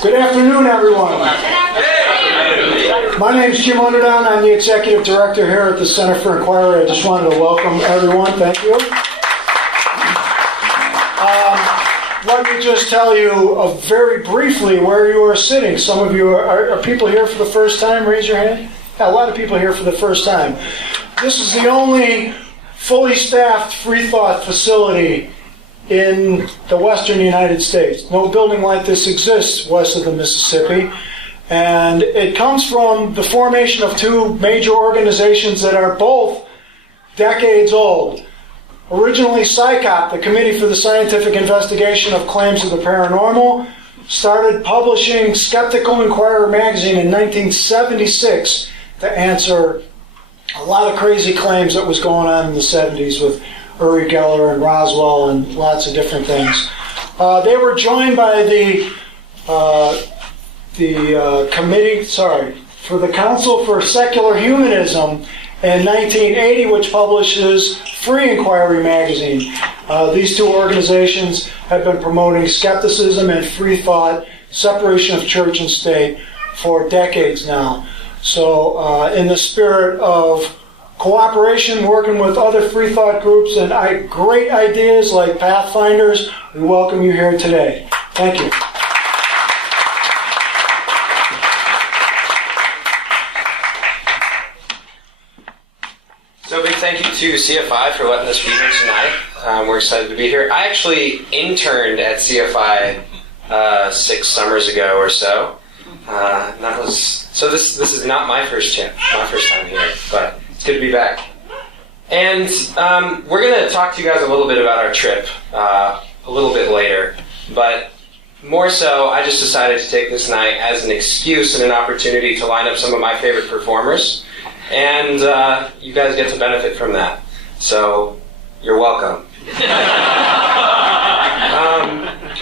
Good afternoon, everyone. My name is Jim Underdown. I'm the Executive Director here at the Center for Inquiry. I just wanted to welcome everyone. Thank you. Let me just tell you very briefly where you are sitting. Some of you are people here for the first time? Raise your hand. Yeah, a lot of people here for the first time. This is the only fully staffed free thought facility in the western United States. No building like this exists west of the Mississippi. And it comes from the formation of two major organizations that are both decades old. Originally, CSICOP, the Committee for the Scientific Investigation of Claims of the Paranormal, started publishing Skeptical Inquirer magazine in 1976 to answer a lot of crazy claims that was going on in the 70s with Uri Geller and Roswell and lots of different things. They were joined by the committee, for the Council for Secular Humanism in 1980, which publishes Free Inquiry magazine. These two organizations have been promoting skepticism and free thought, separation of church and state for decades now. So in the spirit of cooperation, working with other free thought groups and great ideas like Pathfinders, we welcome you here today. Thank you. So a big thank you to CFI for letting us be here tonight. We're excited to be here. I actually interned at CFI 6 summers ago or so. This is not my first time here, but it's good to be back. And we're going to talk to you guys a little bit about our trip a little bit later, but more so, I just decided to take this night as an excuse and an opportunity to line up some of my favorite performers, and you guys get to benefit from that. So, you're welcome.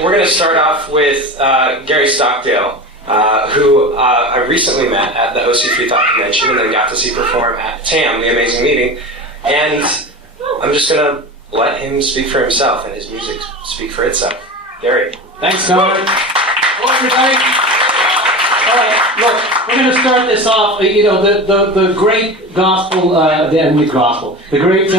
We're going to start off with Gary Stockdale, who I recently met at the OC Free Thought Convention and then got to see perform at TAM, the Amazing Meeting. And I'm just going to let him speak for himself and his music speak for itself. Gary. Thanks, Conor. Hello, everybody. All right, look, we're going to start this off. The great gospel, the great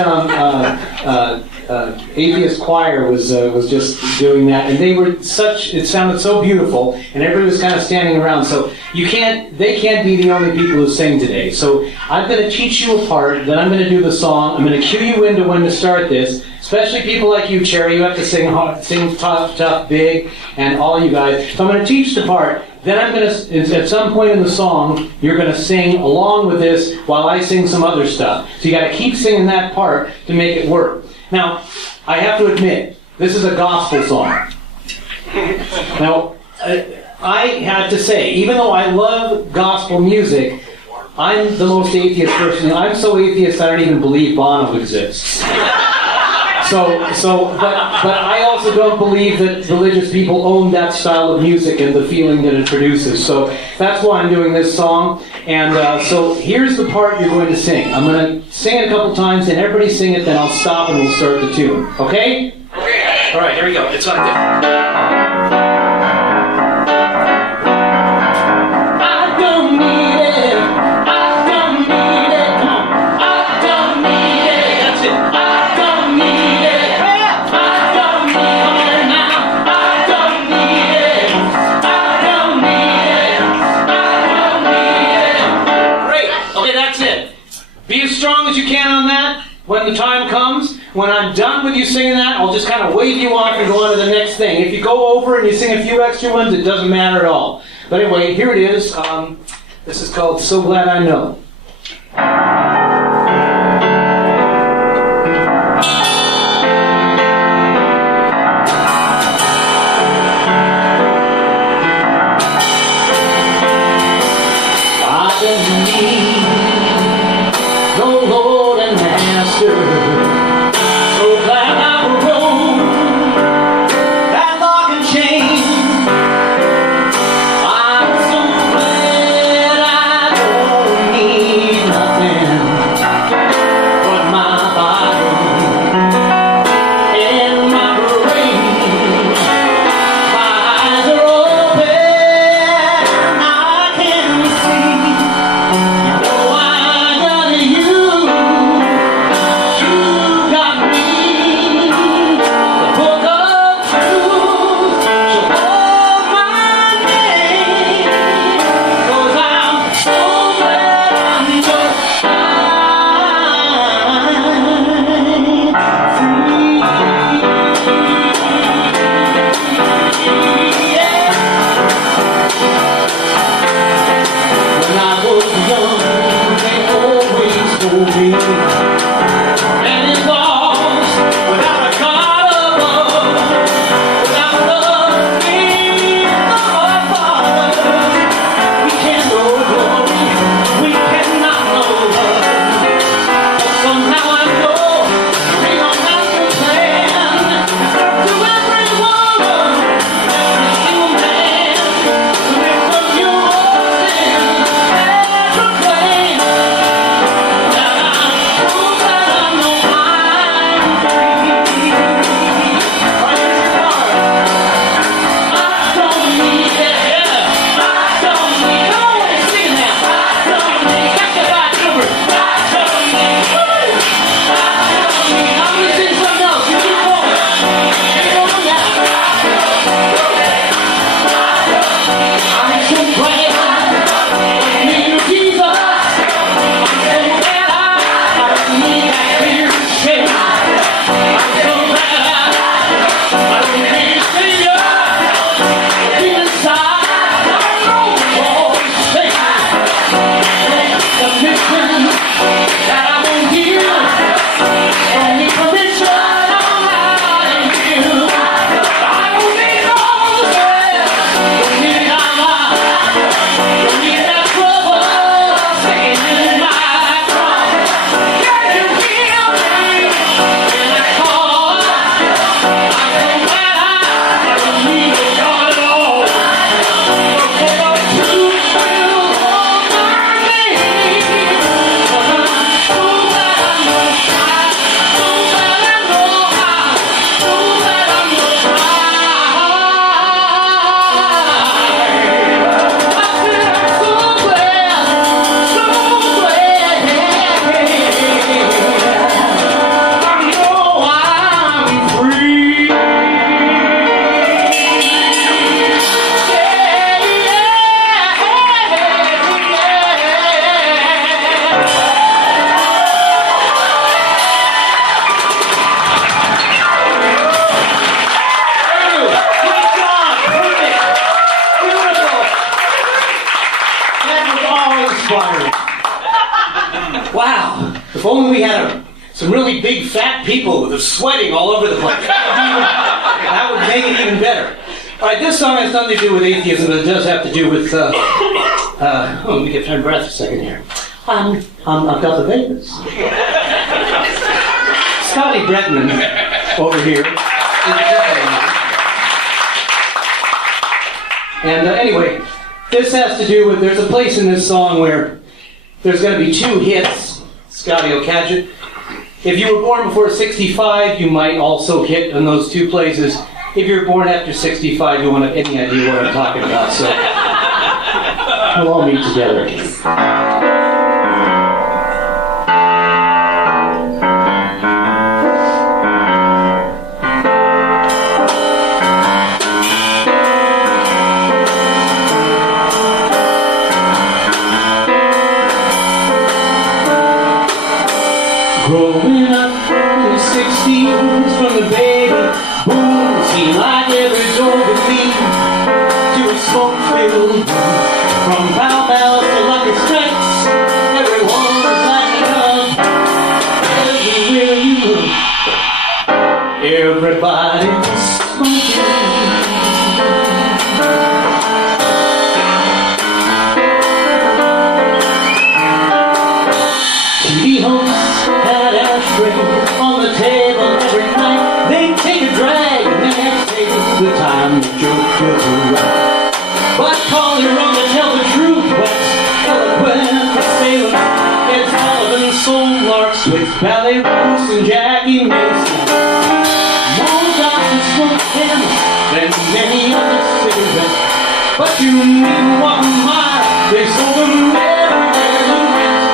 atheist choir was just doing that, and it sounded so beautiful, and everybody was kind of standing around. So they can't be the only people who sing today. So I'm going to teach you a part. Then I'm going to do the song. I'm going to cue you into when to start this. Especially people like you, Cherry. You have to sing tough, big, and all you guys. So I'm going to teach the part. Then I'm going to, at some point in the song, you're going to sing along with this while I sing some other stuff. So you got to keep singing that part to make it work. Now, I have to admit, this is a gospel song. Now, I had to say, even though I love gospel music, I'm the most atheist person. I'm so atheist I don't even believe Bono exists. But I also don't believe that religious people own that style of music and the feeling that it produces. So that's why I'm doing this song. And so here's the part you're going to sing. I'm going to sing it a couple times, and everybody sing it, then I'll stop and we'll start the tune. Okay? Okay. All right, here we go. It's like this. Strong as you can on that. When the time comes, when I'm done with you singing that, I'll just kind of wave you off and go on to the next thing. If you go over and you sing a few extra ones, it doesn't matter at all. But anyway, here it is. This is called So Glad I Know. I'm so glad I don't need nothing. Wow, if only we had some really big fat people with sweating all over the place. That would make it even better. All right, this song has nothing to do with atheism, but it does have to do with, let me get my breath a second here. I've got the vapors. Scotty Bretman over here. And anyway, this has to do with, there's a place in this song where there's going to be 2 hits. Scotty will catch it. If you were born before 65, you might also hit in those 2 places. If you're born after 65, you won't have any idea what I'm talking about. So we'll all meet together. Growing up in the 60s from the baby boom seemed like every door would lead to a smoke-filled room. From Pall-Mall to Lucky Strikes, everyone was lighting up. Everywhere you look, everybody was smoking. TV hosts had ashtrays on the table every night. They'd take a drag and then take the time to joke to right. But call your own to tell the truth. What's eloquent for Salem? It's Sullivan, Soul Larks with Ballet Bruce and Jackie Mason. More got to smoke them than many other cigarettes. But you knew what mine, they sold them everywhere you went.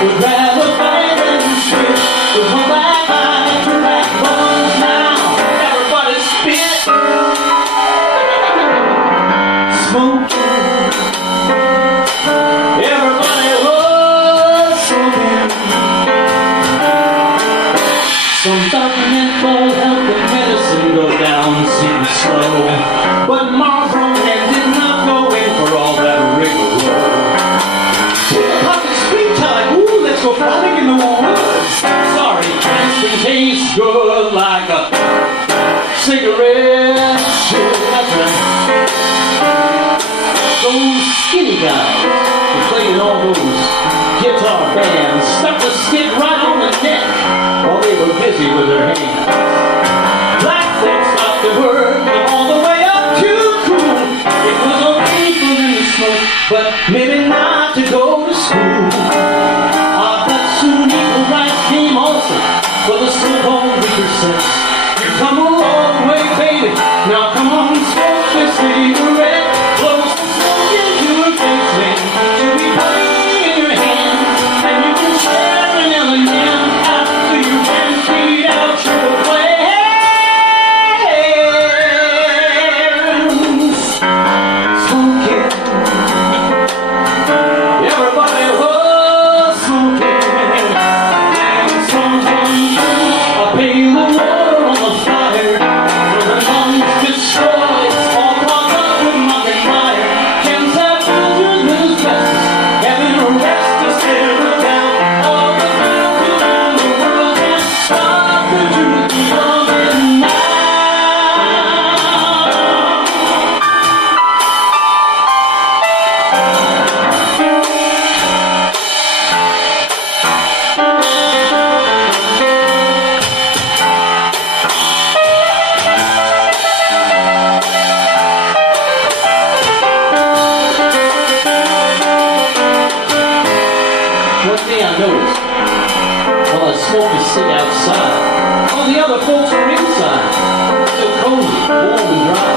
Would rather fight than switch. With one black eye, 2 black bones now. Everybody spit. Smoking. Everybody was smoking. Some thought menthol helped the medicine go down, seemed slow. But Marlboro Man did not go in for all that rigmarole. Go frolic in the woods. Sorry, Cranston tastes good like a cigarette. That's right. Those skinny guys who played in all those guitar bands stuck the stick right on the neck while they were busy with their hands. Black folks got the word all the way up to cool. It was okay for them to smoke, but maybe not to go to school. Soon equal rights came also for the so-called weaker sex. You've come a long way, baby. Now come on, smoke this cigarette. Blow some smoke into your face, man. You'll be putting in your hand, and you can share an M&M after you emptied out your plans. Smoking. Everybody was smoking. Sit outside, while the other folks were inside, so cozy, warm and dry.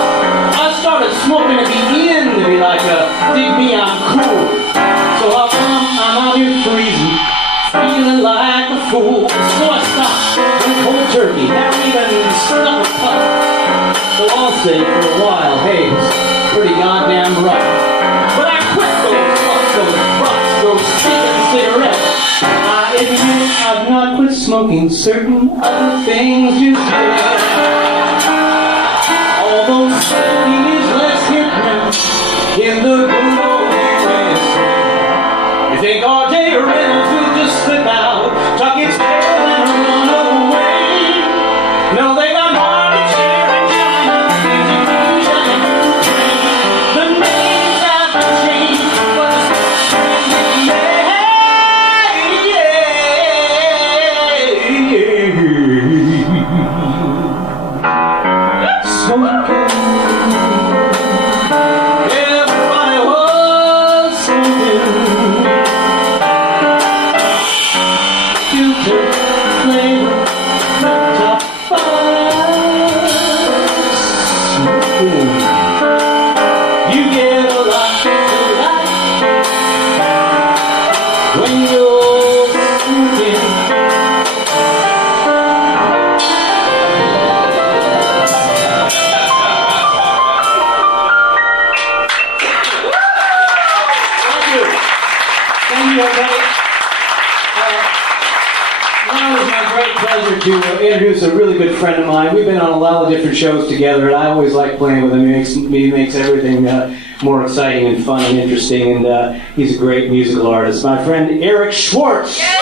I started smoking to be in, to be like dig me, I'm cool. So how come I'm out here freezing, feeling like a fool? So I stopped, went cold turkey, never even snuck a puff. So I'll say for a while, hey, it's pretty goddamn rough. But I quit those fucks, those bucks, those stinking cigarettes. I admit I've not quit smoking certain other things just yet. Although smoking is less hip now in the good old USA. introduce a really good friend of mine. We've been on a lot of different shows together, and I always like playing with him. He makes everything more exciting and fun and interesting, and he's a great musical artist. My friend Eric Schwartz. Yeah!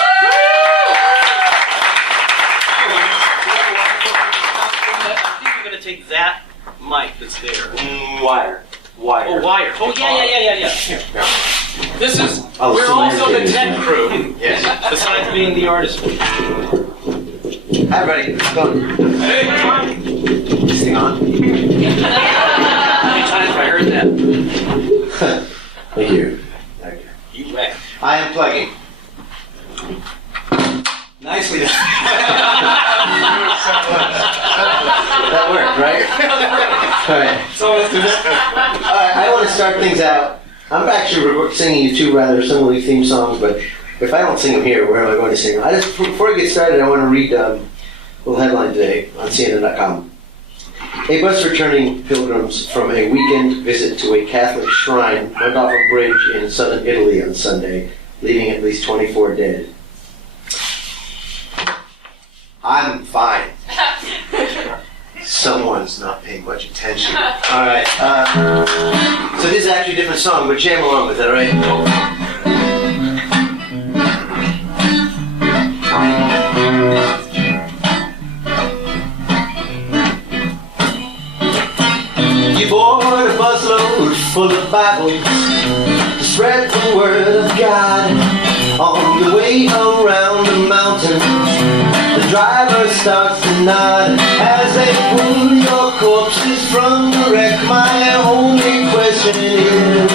Take that mic that's there. Wire. Oh, wire. Oh, yeah. This is, we're also the tent crew. Yes. Besides being the artist. Hi, everybody. Go. Hey, come on. This thing on? How many times have I heard that? Thank you. You bet. I am plugging. Nicely done. That worked, right? All right. So let's do this. All right, I want to start things out. I'm actually singing you two rather similar theme songs, but if I don't sing them here, where am I going to sing them? Before I get started, I want to read a little headline today on CNN.com. A bus returning pilgrims from a weekend visit to a Catholic shrine went off a bridge in southern Italy on Sunday, leaving at least 24 dead. I'm fine. Someone's not paying much attention. All right. So this is actually a different song, but jam along with it, all right? You board a busload full of Bibles to spread the word of God. On the way around the mountain, the driver starts to nod as they pull your corpses from the wreck. My only question is,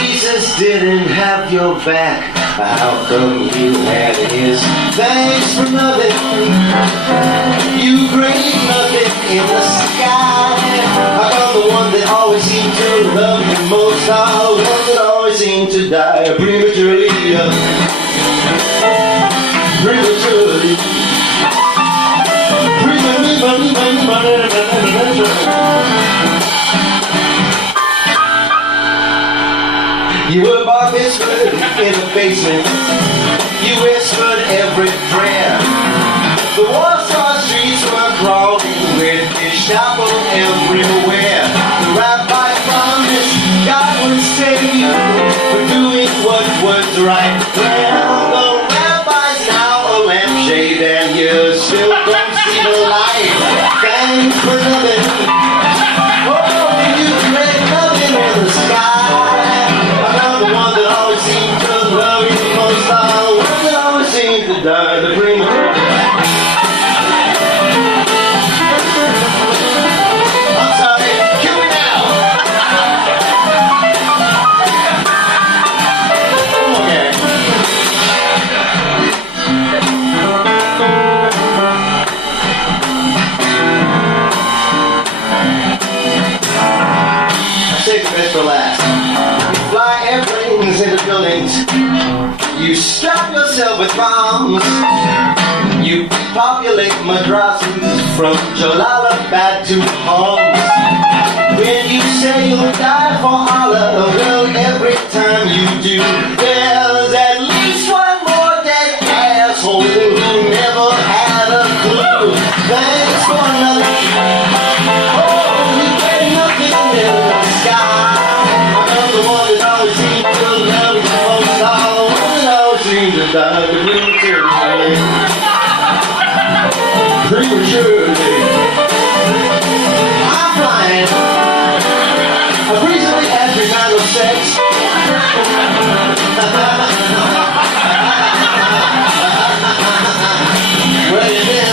Jesus didn't have your back, how come you had his? Thanks for nothing, you grade nothing in the sky. How come the one that always seemed to love you most, the one that always seemed to die prematurely? Prematurely. You were bar mitzvahed in the basement. You whispered every prayer. The Warsaw streets were crawling with Gestapo everywhere. The rabbi promised God would save you for doing what was right. Well, the rabbi's now a lampshade and you still don't see the light. Thanks for nothing. Oh, you read nothing in the sky. I'm the one that always seemed to love you the most. The one that always seemed to die the premature. I'm sorry, kill me now. Okay. Save the best for last. You fly airplanes into buildings. You strap yourself with bombs. You populate madrasas from Jalalabad to Homs. When you say you'll die for Allah, well, every time you do, there's at least one more dead asshole who never had a clue. Thanks for nothing. Oh, you get nothing in the sky. I'm the one that always seems to love you most. The one that always seems to die prematurely. Prematurely. I'm flying. I've recently had vaginal sex. Well, you did.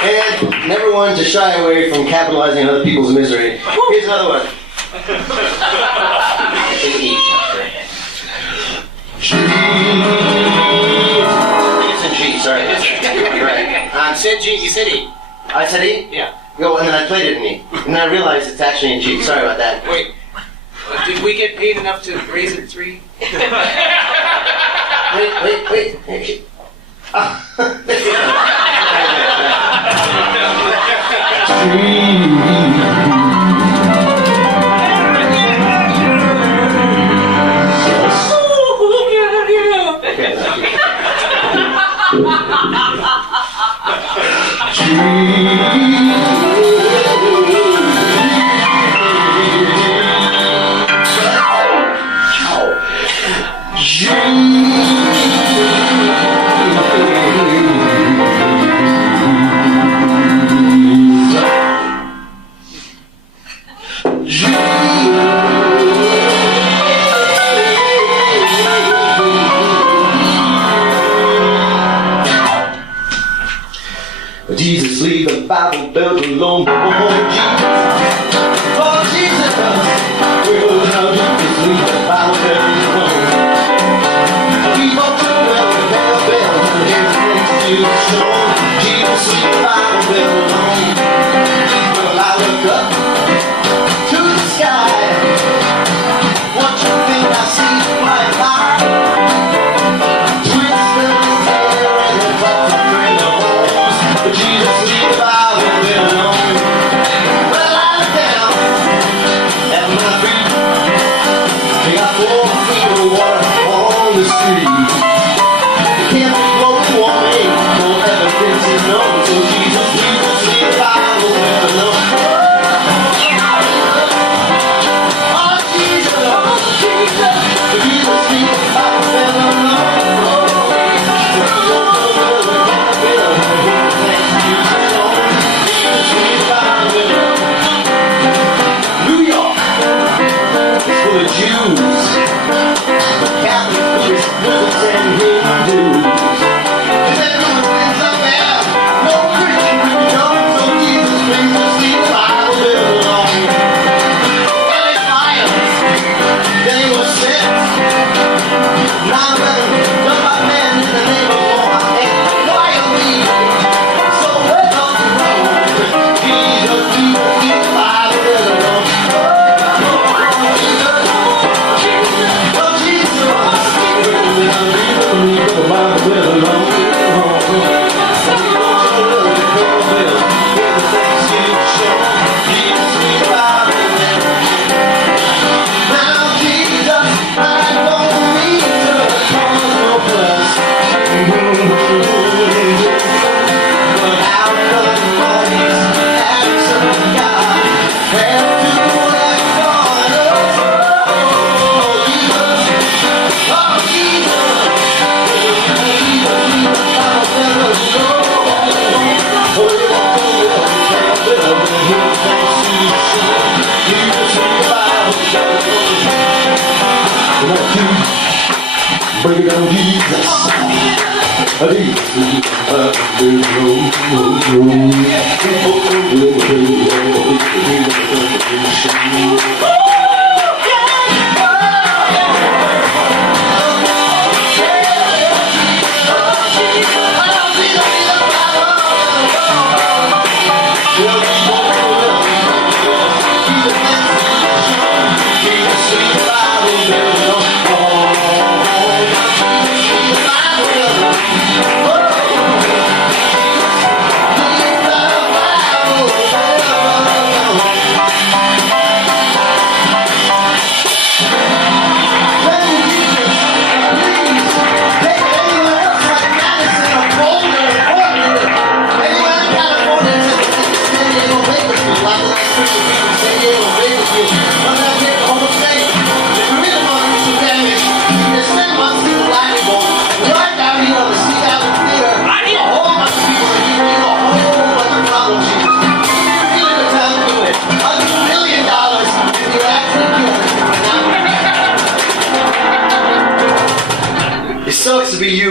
And never one to shy away from capitalizing on other people's misery. Here's another one. G. It's in G, sorry. Right. Said G, you said E. I said E? Yeah. Go, and then I played it in E. And then I realized it's actually in G. Sorry about that. Wait. Did we get paid enough to raise it 3? Wait. Jesus, leave the Bible belt alone. Oh, Jesus, well, now Jesus, leave the Bible belt alone. Keep up the well, the bell, and everything's still shown. Jesus, leave the Bible belt alone. Well, I look up to the sky. What you think I see flying by? Twist of his tail and the butt of the holes. But Jesus, leave the Bible belt alone. Well, I look down at my feet. They got 4 feet of water on the street. Can't be broken, won't make no evidence is known. So Jesus, leave the Bible belt alone. Oh, Jesus, Jesus, leave the Bible belt alone. New York is full of Jews, Catholics, Buddhists, Muslims, and Hindus. And then Muslims up there, no Christian would be known, so Jesus brings us the Bible belt alone. Well, they violence, they were sins. 9/11 done by men in the name of Mohammed. Why are we so well off the road? Jesus, leave the Bible belt alone. Bring it on, Jesus. It sucks to be you.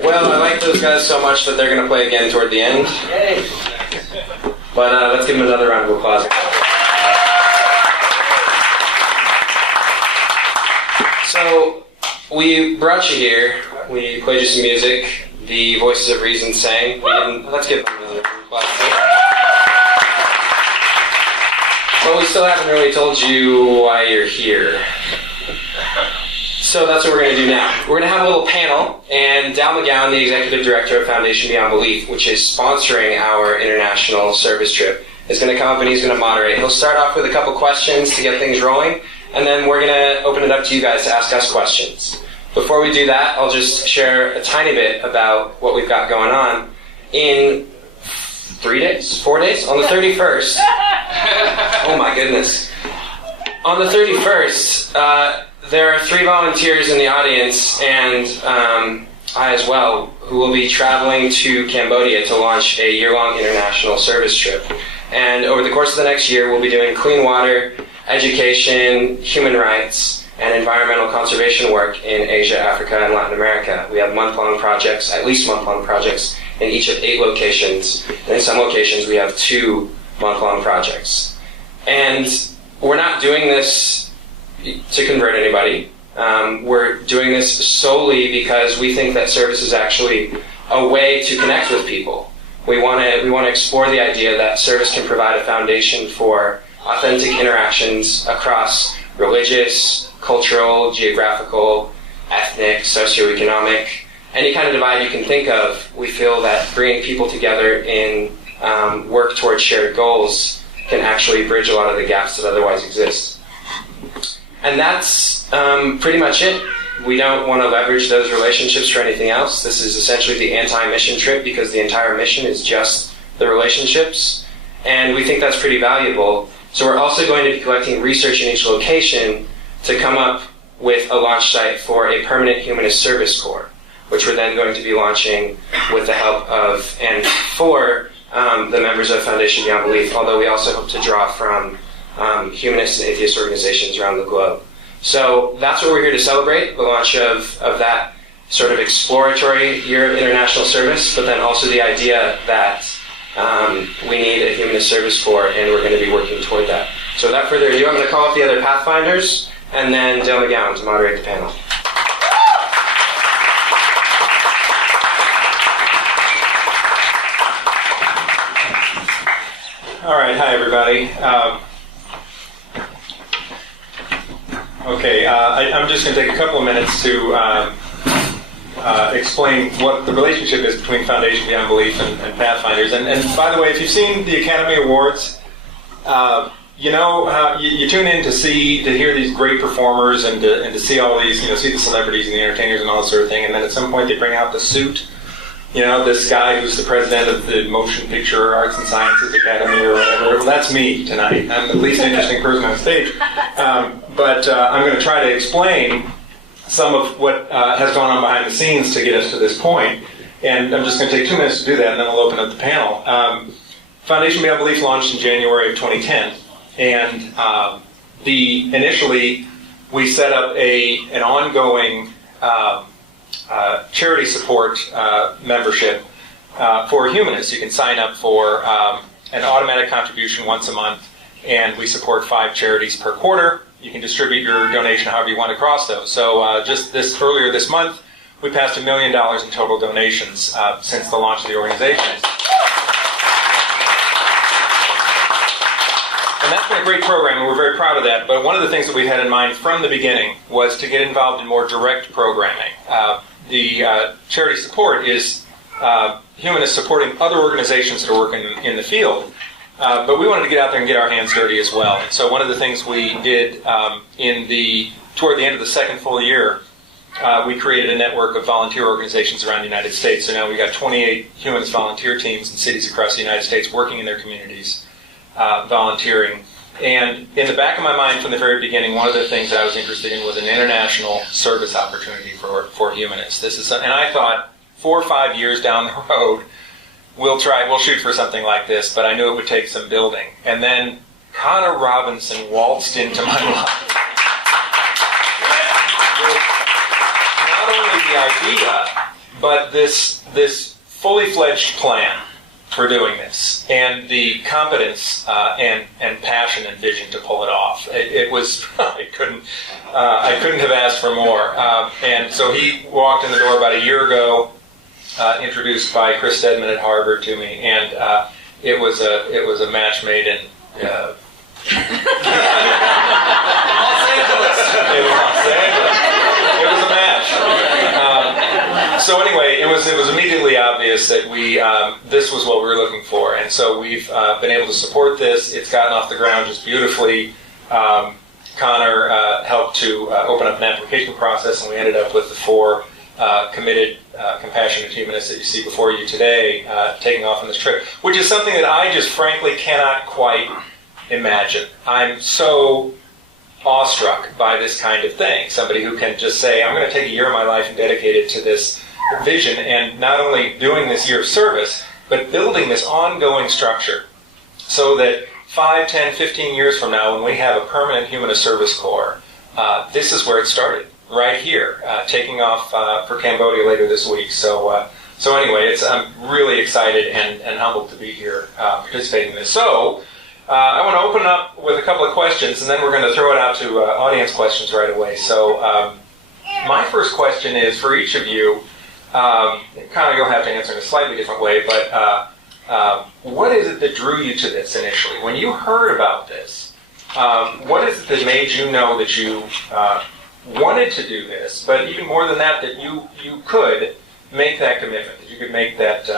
Well, I like those guys so much that they're going to play again toward the end. But let's give them another round of applause. So, we brought you here. We played you some music. The Voices of Reason sang. Let's give them another round of applause. still haven't really told you why you're here. So that's what we're going to do now. We're going to have a little panel, and Dale McGowan, the Executive Director of Foundation Beyond Belief, which is sponsoring our international service trip, is going to come up and he's going to moderate. He'll start off with a couple questions to get things rolling, and then we're going to open it up to you guys to ask us questions. Before we do that, I'll just share a tiny bit about what we've got going on. In 4 days, on the 31st, oh my goodness. On the 31st, there are 3 volunteers in the audience, and I as well, who will be traveling to Cambodia to launch a year-long international service trip. And over the course of the next year, we'll be doing clean water, education, human rights, and environmental conservation work in Asia, Africa, and Latin America. We have month-long projects, at least month-long projects, in each of 8 locations. And in some locations, we have 2 month-long projects. And we're not doing this to convert anybody. We're doing this solely because we think that service is actually a way to connect with people. We want to explore the idea that service can provide a foundation for authentic interactions across religious, cultural, geographical, ethnic, socioeconomic, any kind of divide you can think of. We feel that bringing people together in work towards shared goals can actually bridge a lot of the gaps that otherwise exist. And that's pretty much it. We don't want to leverage those relationships for anything else. This is essentially the anti-mission trip because the entire mission is just the relationships. And we think that's pretty valuable. So we're also going to be collecting research in each location to come up with a launch site for a permanent humanist service corps, which we're then going to be launching with the help of and for the members of Foundation Beyond Belief, although we also hope to draw from humanist and atheist organizations around the globe. So that's what we're here to celebrate, the launch of that sort of exploratory year of international service, but then also the idea that we need a humanist service corps, and we're going to be working toward that. So without further ado, I'm going to call up the other Pathfinders, and then Dale McGowan to moderate the panel. All right, hi everybody. I'm just going to take a couple of minutes to explain what the relationship is between Foundation Beyond Belief and Pathfinders. And by the way, if you've seen the Academy Awards, you know how you tune in to hear these great performers and to see all these, see the celebrities and the entertainers and all that sort of thing. And then at some point they bring out the suit. This guy who's the president of the Motion Picture Arts and Sciences Academy or whatever. Well, that's me tonight. I'm the least interesting person on stage. But I'm going to try to explain some of what has gone on behind the scenes to get us to this point. And I'm just going to take 2 minutes to do that, and then we'll open up the panel. Foundation Beyond Belief launched in January of 2010. And initially, we set up an ongoing charity support membership for humanists. You can sign up for an automatic contribution once a month, and we support 5 charities per quarter. You can distribute your donation however you want across those. So just earlier this month, we passed $1 million in total donations since the launch of the organization. And that's been a great program, and we're very proud of that. But one of the things that we had in mind from the beginning was to get involved in more direct programming. The charity support is humanists supporting other organizations that are working in the field. But we wanted to get out there and get our hands dirty as well. And so one of the things we did toward the end of the second full year, we created a network of volunteer organizations around the United States. So now we've got 28 humanist volunteer teams in cities across the United States working in their communities, volunteering. And in the back of my mind from the very beginning, one of the things that I was interested in was an international service opportunity for humanists. And I thought 4 or 5 years down the road, we'll shoot for something like this, but I knew it would take some building. And then Conor Robinson waltzed into my life. Not only the idea, but this fully fledged plan for doing this, and the competence and passion and vision to pull it off. It was I couldn't have asked for more. And so he walked in the door about a year ago, introduced by Chris Stedman at Harvard to me, and it was a match made in Los Angeles. In Los Angeles. It was a match. So anyway, it was immediately obvious that this was what we were looking for, and so we've been able to support this. It's gotten off the ground just beautifully. Conor helped to open up an application process, and we ended up with the 4 committed, compassionate humanists that you see before you today taking off on this trip, which is something that I just frankly cannot quite imagine. I'm so awestruck by this kind of thing. Somebody who can just say, I'm going to take a year of my life and dedicate it to this vision, and not only doing this year of service, but building this ongoing structure so that 5, 10, 15 years from now, when we have a permanent humanist service corps, this is where it started, right here, taking off for Cambodia later this week. So anyway, I'm really excited and humbled to be here participating in this. So I want to open up with a couple of questions, and then we're going to throw it out to audience questions right away. So my first question is for each of you. Conor, you'll have to answer in a slightly different way, but what is it that drew you to this initially? When you heard about this, what is it that made you know that you wanted to do this, but even more than that, that you could make that commitment, that you could make that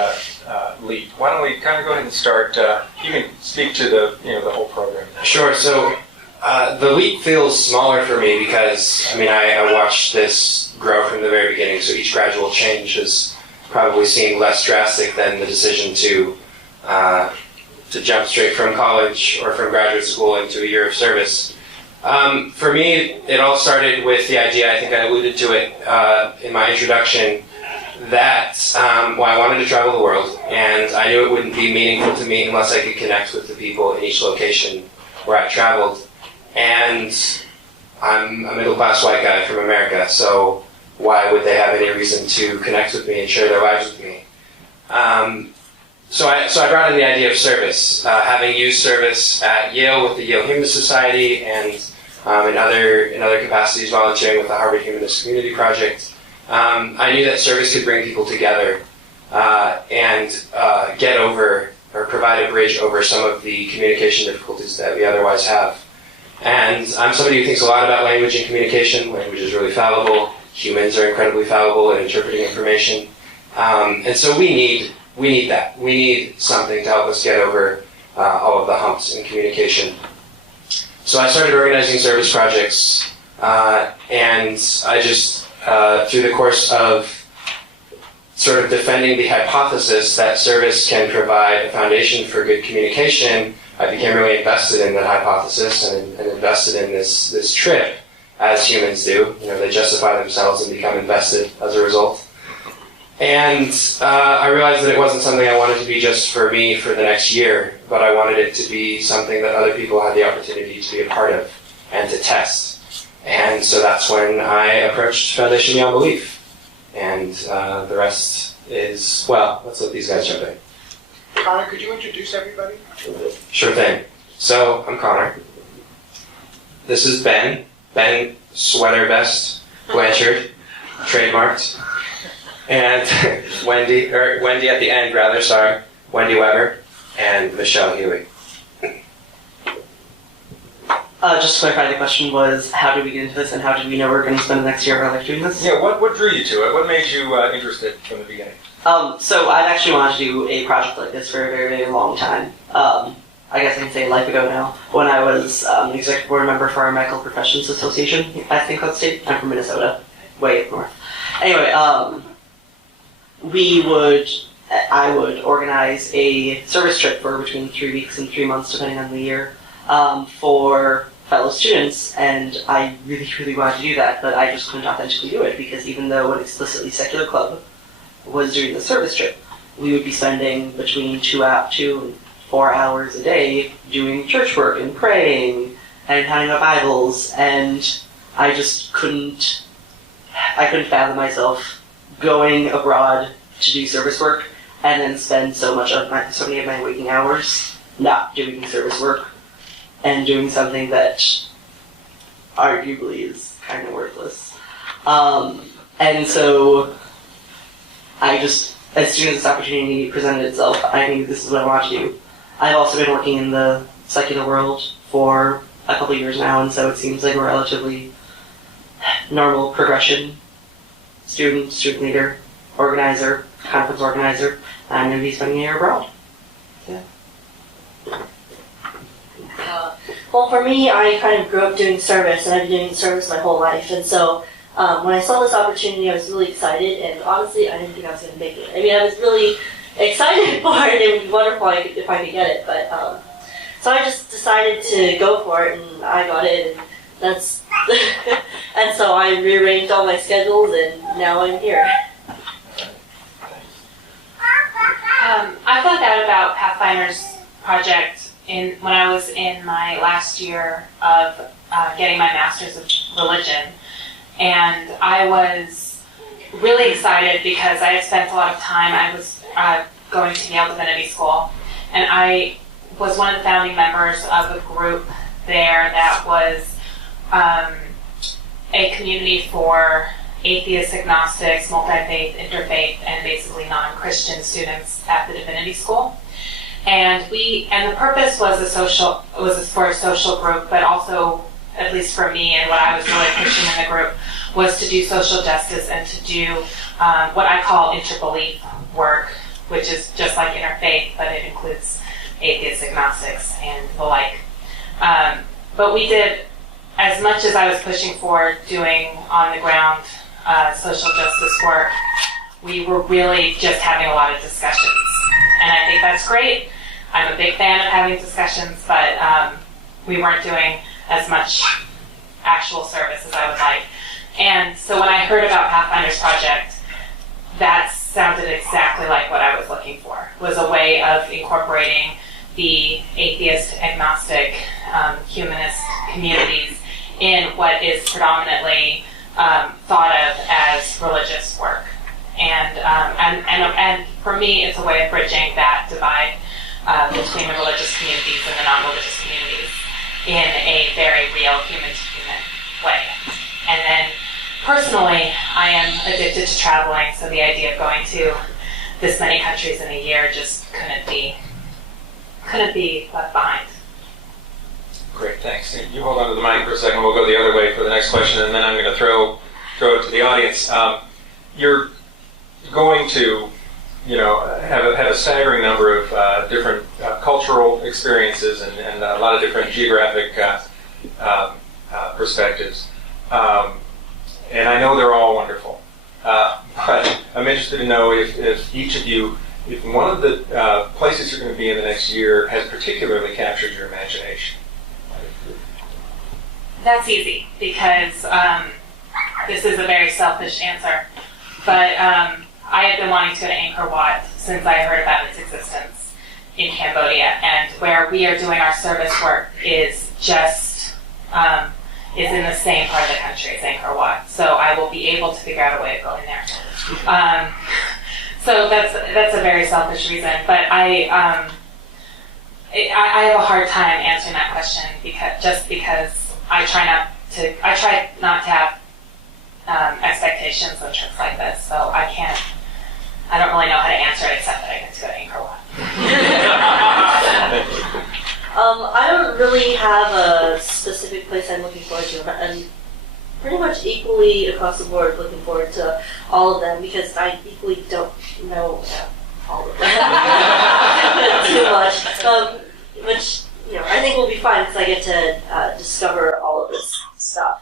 leap? Why don't we kind of go ahead and start? You can speak to the whole program. Sure. So the leap feels smaller for me because I watched this grow from the very beginning. So each gradual change has probably seemed less drastic than the decision to jump straight from college or from graduate school into a year of service. For me, it all started with the idea, I think I alluded to it in my introduction, that I wanted to travel the world, and I knew it wouldn't be meaningful to me unless I could connect with the people in each location where I traveled. And I'm a middle-class white guy from America, so why would they have any reason to connect with me and share their lives with me? So I brought in the idea of service. Having used service at Yale with the Yale Humanist Society and in other capacities volunteering with the Harvard Humanist Community Project, I knew that service could bring people together and get over or provide a bridge over some of the communication difficulties that we otherwise have. And I'm somebody who thinks a lot about language and communication. Language is really fallible. Humans are incredibly fallible at interpreting information. And so we need that. We need something to help us get over all of the humps in communication. So I started organizing service projects, and I just, through the course of sort of defending the hypothesis that service can provide a foundation for good communication, I became really invested in that hypothesis and invested in this trip, as humans do. They justify themselves and become invested as a result. And I realized that it wasn't something I wanted to be just for me for the next year, but I wanted it to be something that other people had the opportunity to be a part of and to test. And so that's when I approached Foundation Beyond Belief. And the rest is, well, let's let these guys jump in. Conor, could you introduce everybody? Sure thing. So, I'm Conor. This is Ben. Ben Sweater Vest Blanchard, trademarked. And Wendy at the end, rather, sorry. Wendy Weber and Michelle Huey. Just to clarify, the question was, how did we get into this, and how did we know we were going to spend the next year of our life doing this? Yeah, what drew you to it? What made you interested from the beginning? So I've actually wanted to do a project like this for a very, very long time. I guess I can say a life ago now, when I was an executive board member for our Medical Professions Association, I think that's state. I'm from Minnesota, way up north. Anyway, I would organize a service trip for between 3 weeks and 3 months, depending on the year, for fellow students, and I really, really wanted to do that, but I just couldn't authentically do it, because even though an explicitly secular club was doing the service trip, we would be spending between 2 and 4 hours a day doing church work and praying and handing out Bibles, and I just couldn't fathom myself going abroad to do service work and then spend so many of my waking hours not doing service work and doing something that arguably is kind of worthless. And so I just, as soon as this opportunity presented itself, I knew this is what I want to do. I've also been working in the secular world for a couple of years now, and so it seems like a relatively normal progression. Student leader, organizer, conference organizer. I'm going to be spending a year abroad. Yeah. Well, for me, I kind of grew up doing service, and I've been doing service my whole life. And so when I saw this opportunity, I was really excited, and honestly, I didn't think I was going to make it. I mean, I was really excited for it. It would be wonderful if I could get it. But so I just decided to go for it, and I got it, and that's and so I rearranged all my schedules, and now I'm here. I found out about Pathfinders project when I was in my last year of getting my master's of religion, and I was really excited because I had spent a lot of time. I was going to Yale Divinity School, and I was one of the founding members of a group there that was a community for atheists, agnostics, multi-faith, interfaith, and basically non-Christian students at the Divinity School. And the purpose was for a social group, but also, at least for me and what I was really pushing in the group, was to do social justice and to do what I call interbelief work, which is just like interfaith, but it includes atheists, agnostics, and the like. But we did, as much as I was pushing for doing on-the-ground social justice work, we were really just having a lot of discussions. And I think that's great. I'm a big fan of having discussions, but we weren't doing as much actual service as I would like. And so when I heard about Pathfinders Project, that sounded exactly like what I was looking for, was a way of incorporating the atheist, agnostic, humanist communities in what is predominantly thought of as religious work. And for me, it's a way of bridging that divide between the religious communities and the non-religious communities in a very real human-to-human way. And then personally, I am addicted to traveling, so the idea of going to this many countries in a year just couldn't be left behind. Great, thanks. You hold on to the mic for a second. We'll go the other way for the next question, and then I'm going to throw it to the audience. You're going to, have a staggering number of different cultural experiences and a lot of different geographic perspectives. And I know they're all wonderful. But I'm interested to know if each of you, if one of the places you're going to be in the next year has particularly captured your imagination. That's easy, because this is a very selfish answer. But I have been wanting to go to Angkor Wat since I heard about its existence in Cambodia, and where we are doing our service work is just is in the same part of the country as Angkor Wat. So I will be able to figure out a way of going there. So that's a very selfish reason, but I have a hard time answering that question because I try not to have expectations on trips like this, so I don't really know how to answer it except that I get to go to Angkor Wat. I don't really have a specific place I'm looking forward to. I'm pretty much equally across the board looking forward to all of them because I equally don't know all of them too much. Which I think will be fun because I get to discover all of this stuff.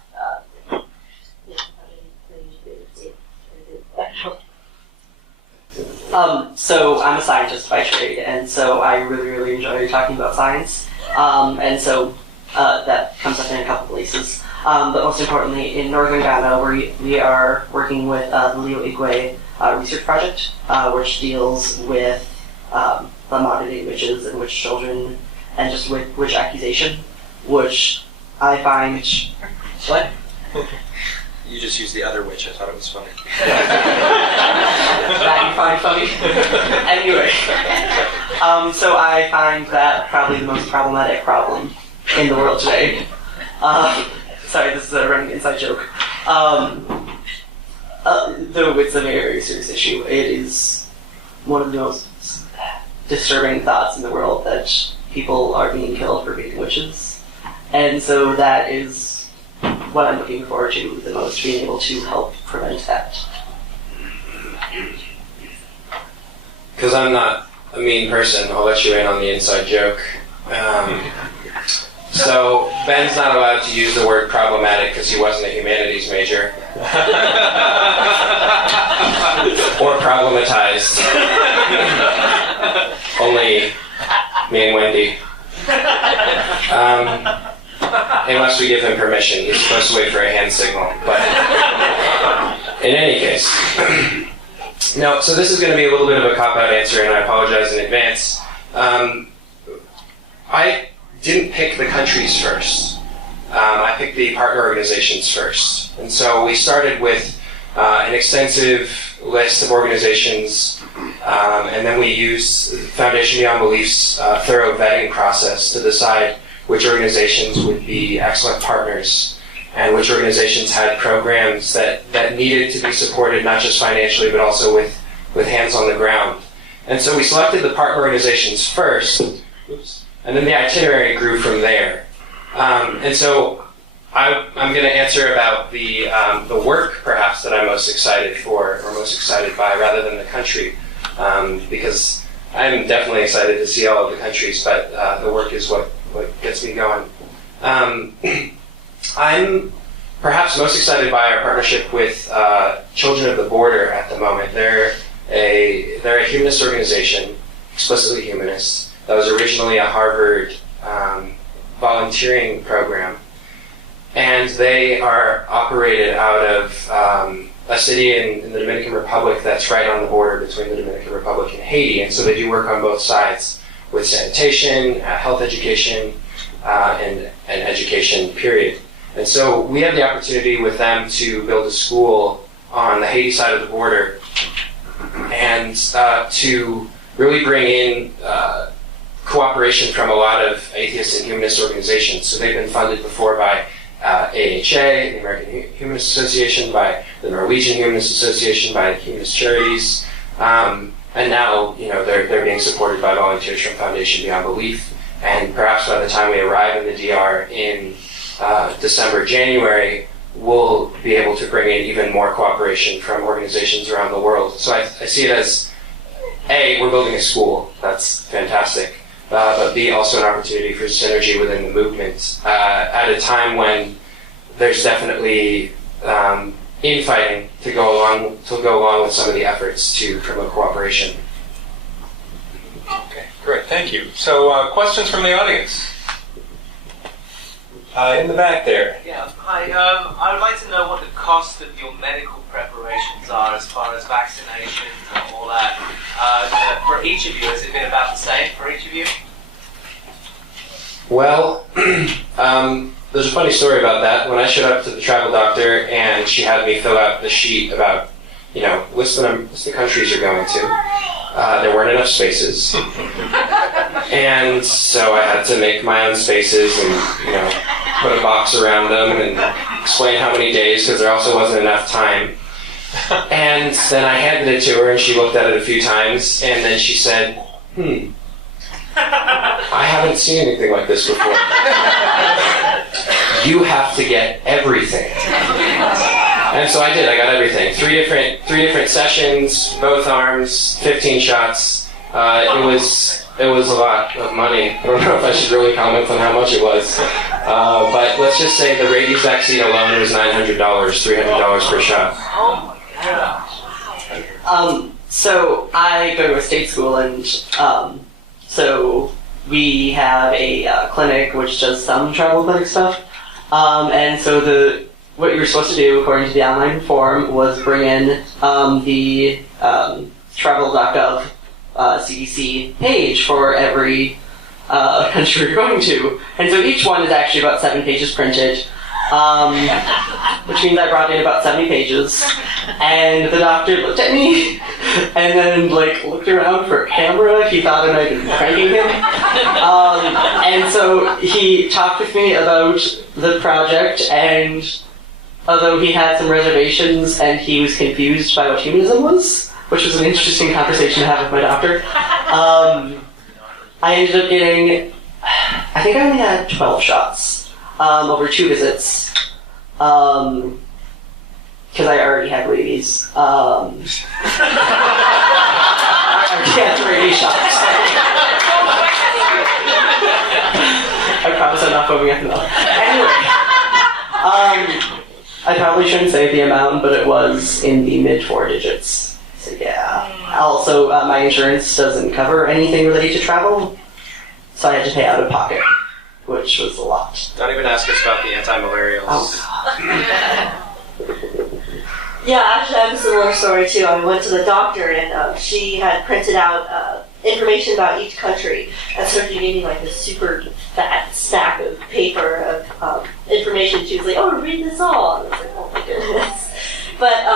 So I'm a scientist by trade, and so I really, really enjoy talking about science. And so that comes up in a couple places. But most importantly, in northern Ghana, we are working with the Leo Igwe research project, which deals with the modern-day witches and witch children, and just witch accusation, which I find... What? You just used the other witch. I thought it was funny. That you find funny? Anyway. So I find that probably the most problematic problem in the world today. Sorry, this is a running inside joke. Though it's a very, very serious issue, it is one of the most disturbing thoughts in the world that people are being killed for being witches. And so that is what I'm looking forward to the most, being able to help prevent that. Because I'm not a mean person, I'll let you in on the inside joke. So Ben's not allowed to use the word problematic because he wasn't a humanities major. Or problematized. Only me and Wendy. Unless we give him permission. He's supposed to wait for a hand signal. But in any case. No, so this is going to be a little bit of a cop-out answer, and I apologize in advance. I didn't pick the countries first. I picked the partner organizations first. And so we started with an extensive list of organizations, and then we used Foundation Beyond Belief's thorough vetting process to decide which organizations would be excellent partners and which organizations had programs that needed to be supported not just financially but also with hands on the ground. And so we selected the partner organizations first, and then the itinerary grew from there. And so I'm going to answer about the work, perhaps, that I'm most excited for or most excited by rather than the country, because I'm definitely excited to see all of the countries, but the work is what gets me going. I'm perhaps most excited by our partnership with Children of the Border at the moment. They're a humanist organization, explicitly humanist, that was originally a Harvard volunteering program. And they are operated out of a city in the Dominican Republic that's right on the border between the Dominican Republic and Haiti. And so they do work on both sides with sanitation, health education, and education, period. And so we had the opportunity with them to build a school on the Haiti side of the border and to really bring in cooperation from a lot of atheist and humanist organizations. So they've been funded before by AHA, the American Humanist Association, by the Norwegian Humanist Association, by Humanist Charities, and now they're being supported by volunteers from Foundation Beyond Belief. And perhaps by the time we arrive in the DR in December, January, we'll be able to bring in even more cooperation from organizations around the world. So I see it as, A, we're building a school. That's fantastic. But B, also an opportunity for synergy within the movement at a time when there's definitely infighting to go along with some of the efforts to promote cooperation. Okay, great, thank you. So questions from the audience? In the back there. Yeah, hi. I would like to know what the cost of your medical preparations are as far as vaccinations and all that. For each of you, has it been about the same for each of you? Well, there's a funny story about that. When I showed up to the travel doctor and she had me fill out the sheet about, what's the countries you're going to, there weren't enough spaces. And so I had to make my own spaces and, put a box around them and explain how many days, because there also wasn't enough time. And then I handed it to her and she looked at it a few times and then she said, I haven't seen anything like this before. You have to get everything. And so I did. I got everything. Three different sessions, both arms, 15 shots. It was a lot of money. I don't know if I should really comment on how much it was. But let's just say the rabies vaccine alone was $900, $300 per shot. Oh my God. So I go to a state school, and so we have a clinic which does some travel clinic stuff. And so what you were supposed to do, according to the online form, was bring in the travel.gov CDC page for every country you're going to. And so each one is actually about 7 pages printed, which means I brought in about 70 pages. And the doctor looked at me and then looked around for a camera. He thought I might have been pranking him. And so he talked with me about the project, and although he had some reservations and he was confused by what humanism was, which was an interesting conversation to have with my doctor, I ended up getting, I think I only had 12 shots. over 2 visits. Because I already had rabies. I had 3 rabies shots. I promise I'm not foaming at the mouth. Anyway, I probably shouldn't say the amount, but it was in the mid 4 digits. So yeah. Also, my insurance doesn't cover anything related to travel, so I had to pay out of pocket, which was a lot. Don't even ask us about the anti-malarials. Oh God. Yeah, actually, I have a similar story too. I went to the doctor, and she had printed out information about each country, and so she gave me like this super fat stack of paper of information. She was like, "Oh, read this all." And I was like, "Oh my goodness!" But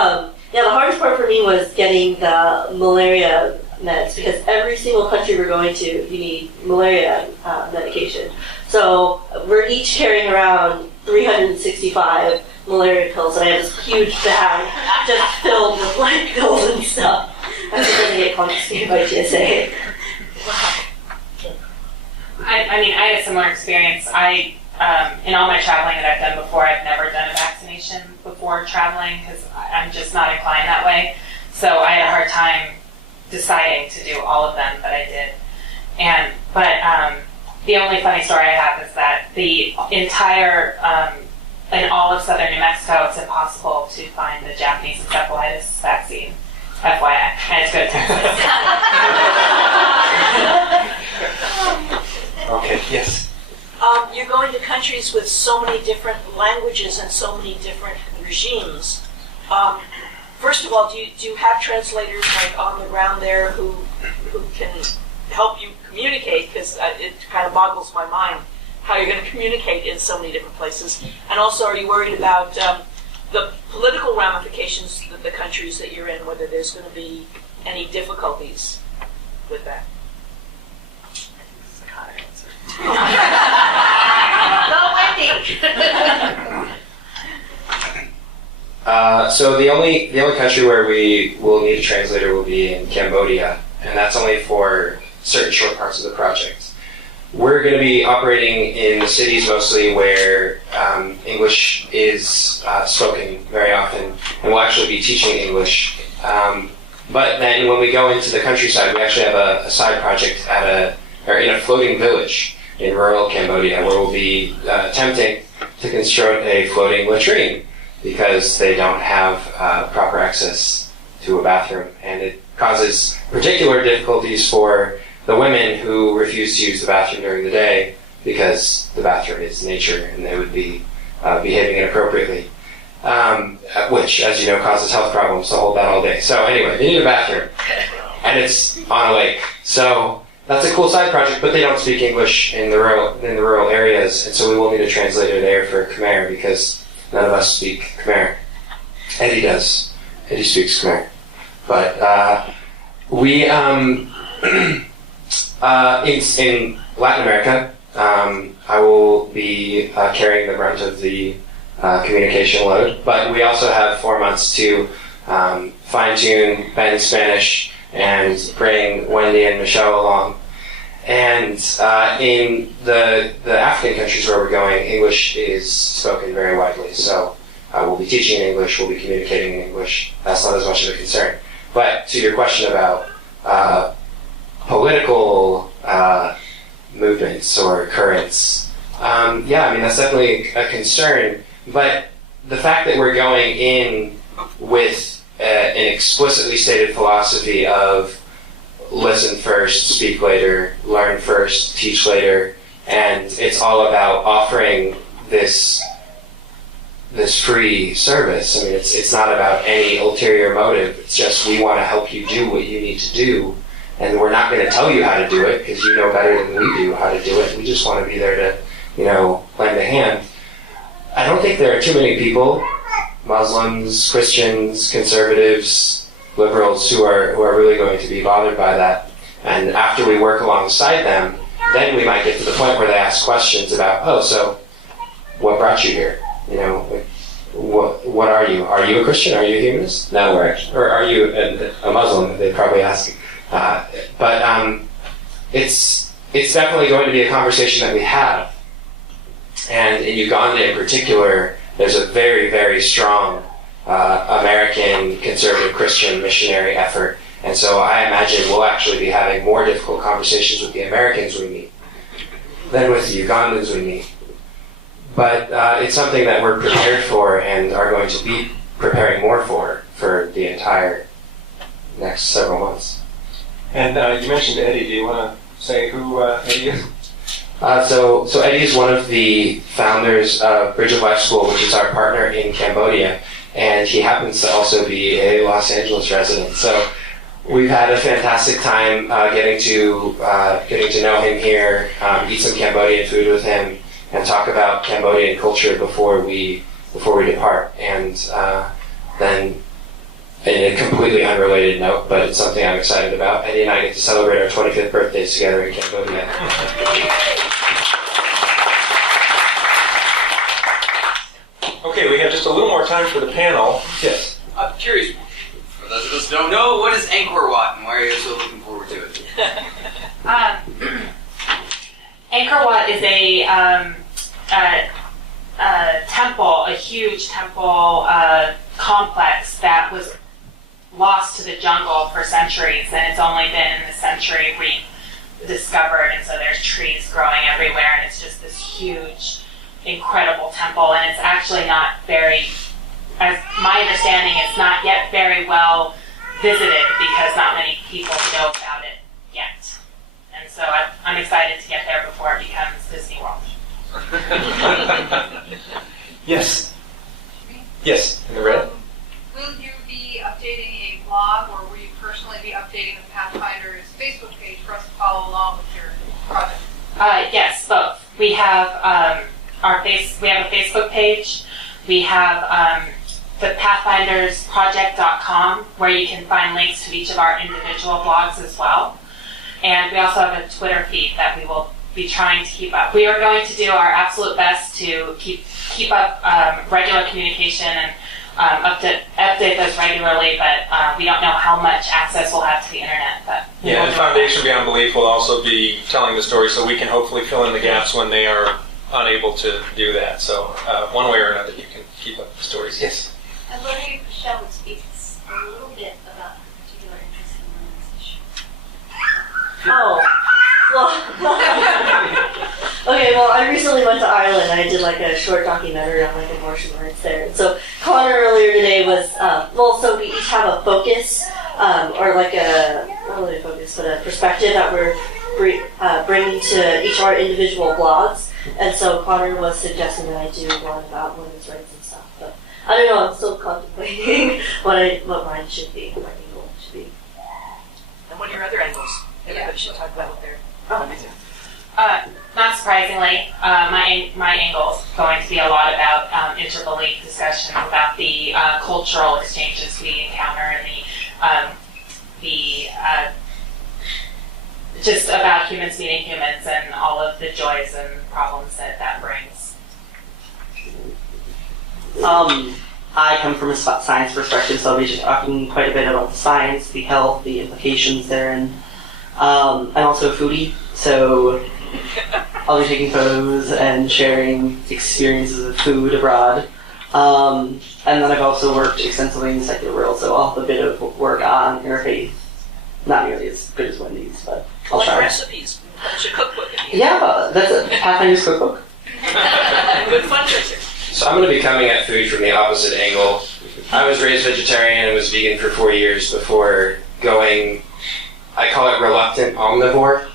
yeah, the hardest part for me was getting the malaria meds, because every single country we're going to, you need malaria medication. So we're each carrying around 365 malaria pills, and I have this huge bag just filled with like pills and stuff. I'm just going to get confiscated by TSA. I mean, I had a similar experience. In all my traveling that I've done before, I've never done a vaccination before traveling because I'm just not inclined that way. So I had a hard time deciding to do all of them, but I did. But the only funny story I have is that the entire, in all of southern New Mexico, it's impossible to find the Japanese encephalitis vaccine. FYI, I had to go to Texas. Okay, yes. You're going to countries with so many different languages and so many different regimes. First of all, do you have translators like on the ground there who can help you communicate? Because it kind of boggles my mind how you're going to communicate in so many different places. And also, are you worried about the political ramifications of the countries that you're in, whether there's going to be any difficulties with that? No, Wendy! So the only country where we will need a translator will be in Cambodia, and that's only for certain short parts of the project. We're going to be operating in the cities mostly where English is spoken very often, and we'll actually be teaching English. But then when we go into the countryside, we actually have a side project in a floating village in rural Cambodia, where we'll be attempting to construct a floating latrine because they don't have proper access to a bathroom, and it causes particular difficulties for the women who refuse to use the bathroom during the day because the bathroom is nature and they would be behaving inappropriately, which, as you know, causes health problems to hold that all day. So anyway, they need a bathroom, and it's on a lake. So that's a cool side project, but they don't speak English in the rural areas, and so we will need a translator there for Khmer because none of us speak Khmer. Eddie does. Eddie speaks Khmer. But we in Latin America, I will be carrying the brunt of the communication load, but we also have 4 months to fine-tune Ben's Spanish and bring Wendy and Michelle along. And in the African countries where we're going, English is spoken very widely. So we'll be teaching in English, we'll be communicating in English. That's not as much of a concern. But to your question about political movements or currents, yeah, I mean, that's definitely a concern. But the fact that we're going in with an explicitly stated philosophy of listen first, speak later, learn first, teach later, and it's all about offering this free service. I mean, it's not about any ulterior motive. It's just we want to help you do what you need to do, and we're not going to tell you how to do it because you know better than we do how to do it. We just want to be there to, lend a hand. I don't think there are too many people, Muslims, Christians, conservatives, liberals, who are really going to be bothered by that. And after we work alongside them, then we might get to the point where they ask questions about, oh, so what brought you here? What are you? Are you a Christian? Are you a humanist? No, or are you a Muslim? They'd probably ask. But it's definitely going to be a conversation that we have. And in Uganda in particular, there's a very, very strong American conservative Christian missionary effort. And so I imagine we'll actually be having more difficult conversations with the Americans we meet than with the Ugandans we meet. But it's something that we're prepared for and are going to be preparing more for the entire next several months. And you mentioned Eddie. Do you want to say who Eddie is? So Eddie is one of the founders of Bridge of Life School, which is our partner in Cambodia, and he happens to also be a Los Angeles resident. So we've had a fantastic time getting to know him here, eat some Cambodian food with him, and talk about Cambodian culture before we depart. And then, in a completely unrelated note, but it's something I'm excited about, Eddie and I get to celebrate our 25th birthdays together in Cambodia. Okay, we have just a little more time for the panel. Yes. I'm curious, for those of us who don't know, what is Angkor Wat and why are you so looking forward to it? Angkor Wat is a temple, a huge temple complex that was lost to the jungle for centuries, and it's only been in the century rediscovered, and so there's trees growing everywhere, and it's just this huge, incredible temple, and it's actually not very, as my understanding, it's not yet very well visited because not many people know about it yet. And so I'm excited to get there before it becomes Disney World. Yes. Yes, in the red. Will you be updating a blog, or will you personally be updating the Pathfinders Facebook page for us to follow along with your project? Yes, both. We have we have a Facebook page. We have the pathfindersproject.com, where you can find links to each of our individual blogs as well. And we also have a Twitter feed that we will be trying to keep up. We are going to do our absolute best to keep up regular communication and update those regularly, but we don't know how much access we'll have to the internet. But yeah, and Foundation Beyond Belief will also be telling the story, so we can hopefully fill in the gaps when they are unable to do that. So one way or another, you can keep up the stories. Yes? I'm wondering if Michelle would speak a little bit about her particular interest in women's issues. Oh, well, okay, well, I recently went to Ireland. I did like a short documentary on like abortion rights there. And so Conor earlier today was, so we each have a focus, or like not really a focus, but a perspective that we're bringing to each of our individual blogs. And so Conor was suggesting that I do one about women's rights and stuff. But I don't know, I'm still contemplating what mine should be, what my angle should be. And what are your other angles? Everybody should talk about what they're... Not surprisingly, my angle is going to be a lot about interbelief discussions, about the cultural exchanges we encounter, and just about humans meeting humans and all of the joys and problems that brings. I come from a science perspective, so I'll be just talking quite a bit about the science, the health, the implications there, and I'm also a foodie, so I'll be taking photos and sharing experiences of food abroad. And then I've also worked extensively in the secular world, so I'll have a bit of work on interfaith. Not nearly as good as Wendy's, but I'll try. Recipes. That's your cookbook. Yeah, that's a Pathfinder's cookbook. Good fundraiser. So I'm going to be coming at food from the opposite angle. I was raised vegetarian and was vegan for 4 years before going, I call it reluctant omnivore,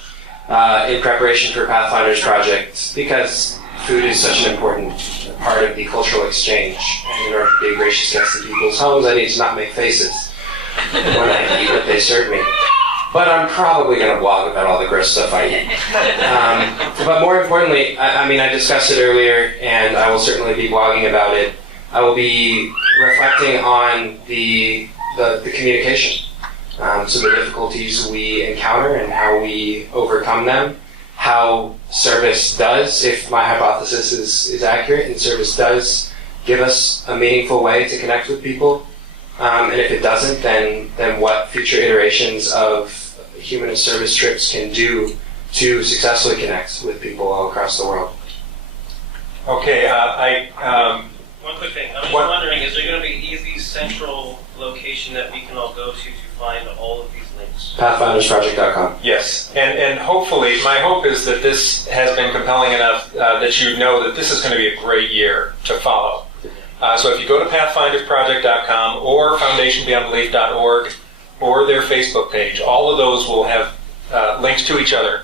in preparation for Pathfinders project, because food is such an important part of the cultural exchange. And in order to be a gracious guest in people's homes, I need to not make faces when I eat what they serve me. But I'm probably going to blog about all the gross stuff I eat. But more importantly, I discussed it earlier, and I will certainly be blogging about it. I will be reflecting on the communication. So the difficulties we encounter and how we overcome them, how service does, if my hypothesis is accurate, and service does give us a meaningful way to connect with people. And if it doesn't, then what future iterations of humanist service trips can do to successfully connect with people all across the world. Okay, one quick thing. I was just wondering, is there going to be an easy central location that we can all go to find all of these links? Pathfindersproject.com. Yes, and hopefully, my hope is that this has been compelling enough that you know that this is going to be a great year to follow. So if you go to pathfindersproject.com or foundationbeyondbelief.org or their Facebook page, all of those will have links to each other.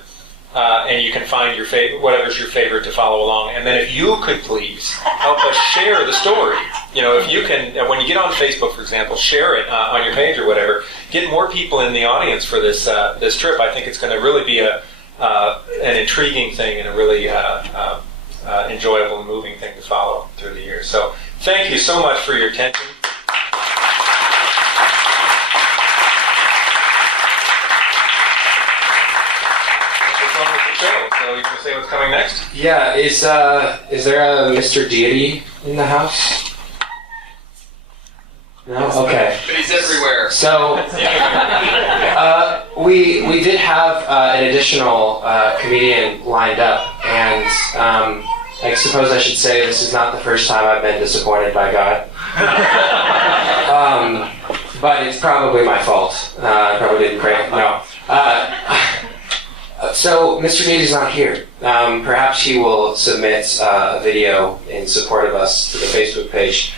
And you can find your whatever's your favorite to follow along. And then if you could please help us share the story. You know, if you can, when you get on Facebook, for example, share it on your page or whatever. Get more people in the audience for this this trip. I think it's going to really be an intriguing thing and a really enjoyable and moving thing to follow through the year. So thank you so much for your attention. So you can say what's coming next? Yeah, is there a Mr. Deity in the house? No? Okay. But he's everywhere. So, we did have an additional comedian lined up, and I suppose I should say this is not the first time I've been disappointed by God. But it's probably my fault. I probably didn't pray. No. So, Mr. Deity's not here. Perhaps he will submit a video in support of us to the Facebook page.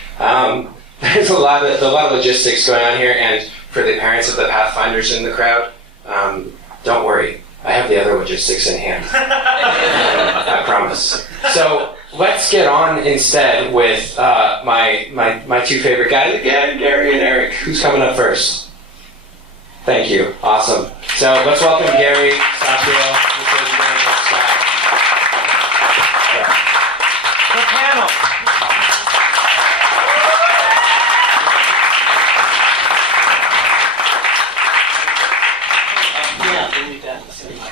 There's a lot of logistics going on here, and for the parents of the Pathfinders in the crowd, don't worry. I have the other logistics in hand. I promise. So, let's get on instead with my two favorite guys again, Gary and Eric. Who's coming up first? Thank you. Awesome. So let's welcome Gary, Sachiel, The panel.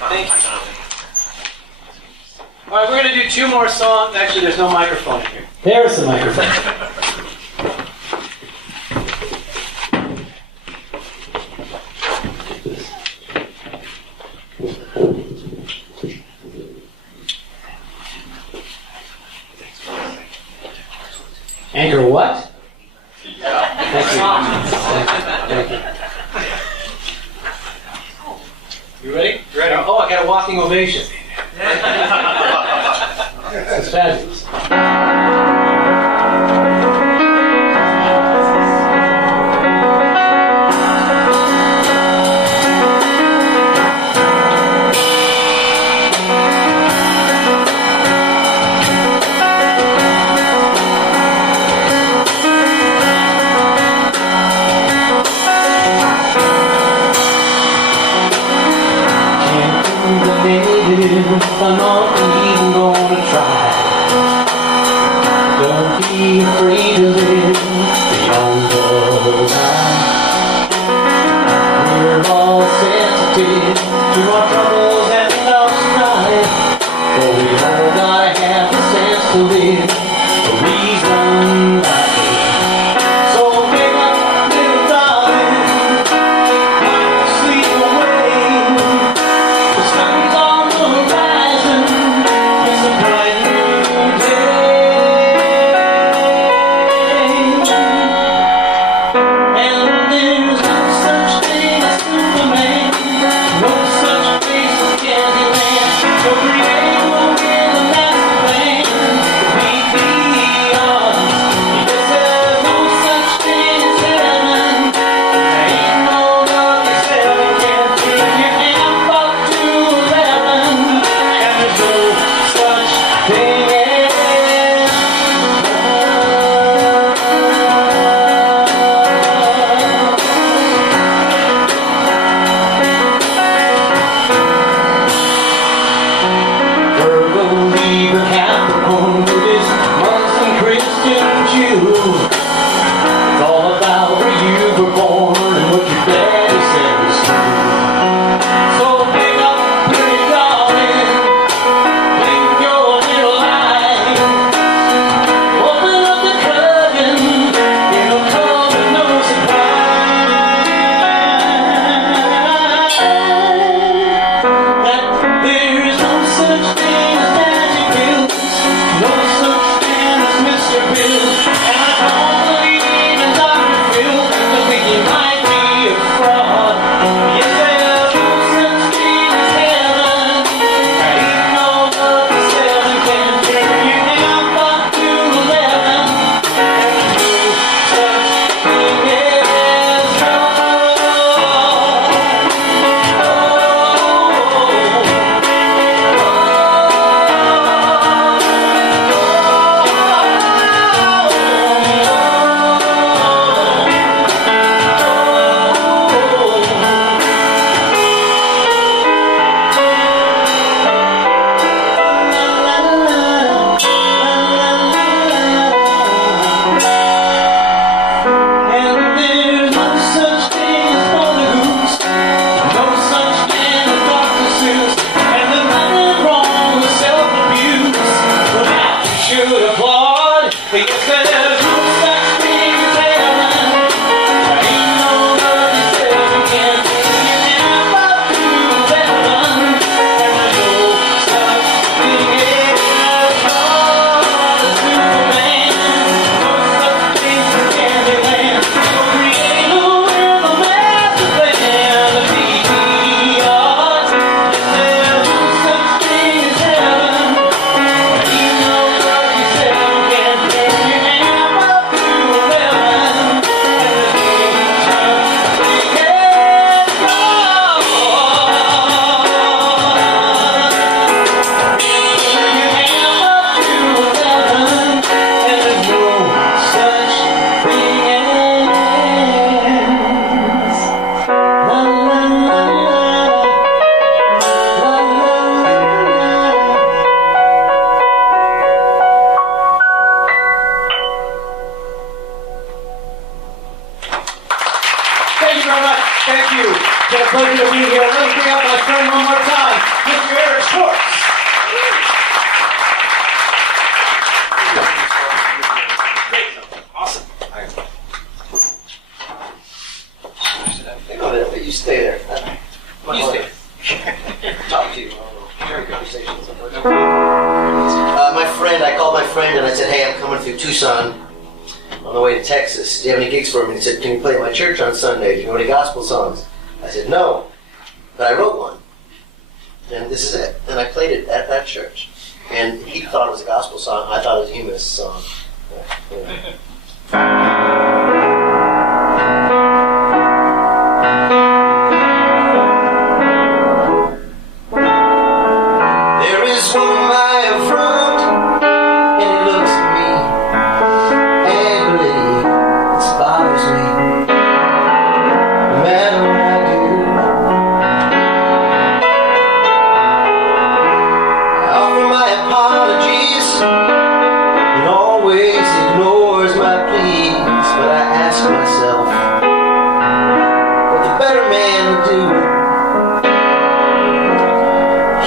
Thank you. All right, we're going to do two more songs. Actually, there's no microphone here. There's the microphone. Anchor what? Thank you. Thank you. You ready? Ready. Oh, I got a walking ovation. That's fabulous. I'm not even gonna try. Don't be afraid to live beyond the line. We're all sensitive to our troubles and love's night, but we all gotta have the sense to live the reason why. So wake up, little darling, wipe the sleep away. The sun's on the horizon, it's a bright new day. And there's no such thing as Superman, no such place as Candyland. So create will be the master plan. We Do you have any gigs for me? He said, can you play at my church on Sunday? Do you know any gospel songs? I said, no, but I wrote one. And this is it. And I played it at that church. And he thought it was a gospel song. I thought it was a humanist song. Yeah. There is one by a front, and he looks at me angrily. Bothers me, no matter what I do. I offer my apologies and always ignores my pleas, but I ask myself what the better man would do.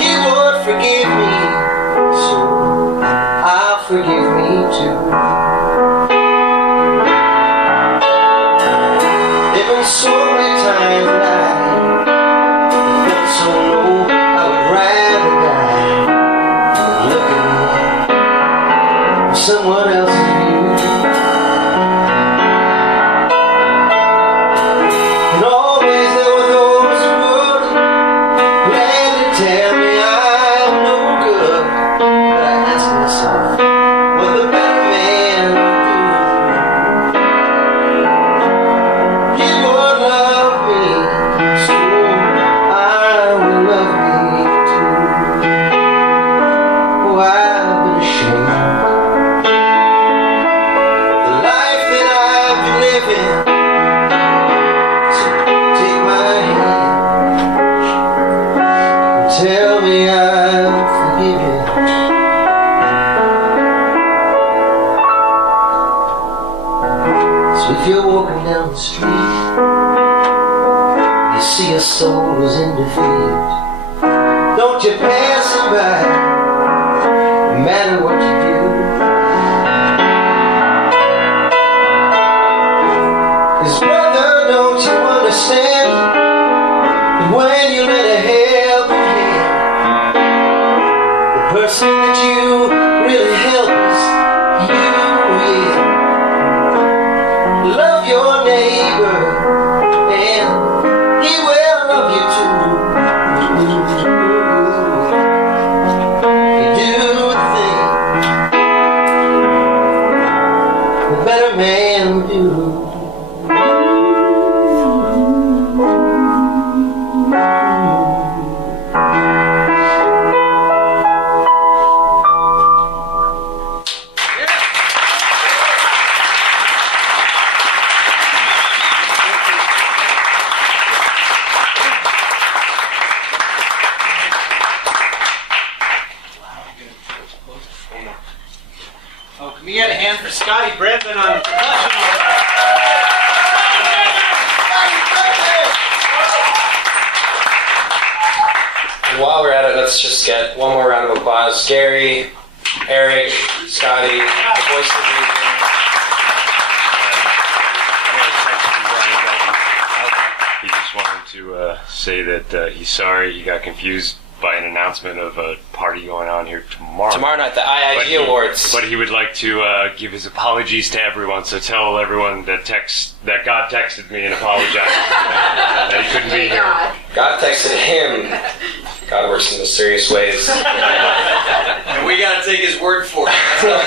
He would forgive me, so I'll forgive me too. So many times that I felt so low, I would rather die than look at me from someone else's view. And always there were those who would gladly tell me I'm no good, but I ask myself what the better man would do. Tell me I'll forgive you. So if you're walking down the street, you see a soul who's in defeat, don't you pass him by, no matter what you do. 'Cause brother, don't you understand that when you let a helping hand, the person that you really help is you, yeah. Love your neighbor and he will love you too. You do the thing the better man would do. Can we get a hand for Scotty Bredman on percussion? And while we're at it, let's just get one more round of applause. Gary, Eric, Scotty, the voice of reason. He just wanted to say that he's sorry he got confused by an announcement of a party going on here tomorrow. Tomorrow night, the IIG Awards. But he would like to give his apologies to everyone, so tell everyone that God texted me and apologized that he couldn't be here. God texted him. God works in mysterious ways. And we gotta take his word for it. That's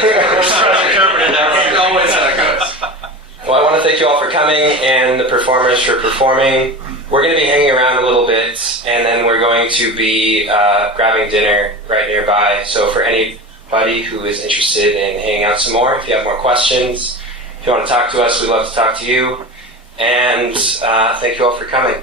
always how it goes. Well, I want to thank you all for coming and the performers for performing. We're going to be hanging around a little bit, and then we're going to be grabbing dinner right nearby. So for anybody who is interested in hanging out some more, if you have more questions, if you want to talk to us, we'd love to talk to you. And thank you all for coming.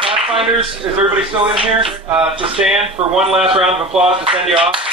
Pathfinders, is everybody still in here? To stand for one last round of applause to send you off.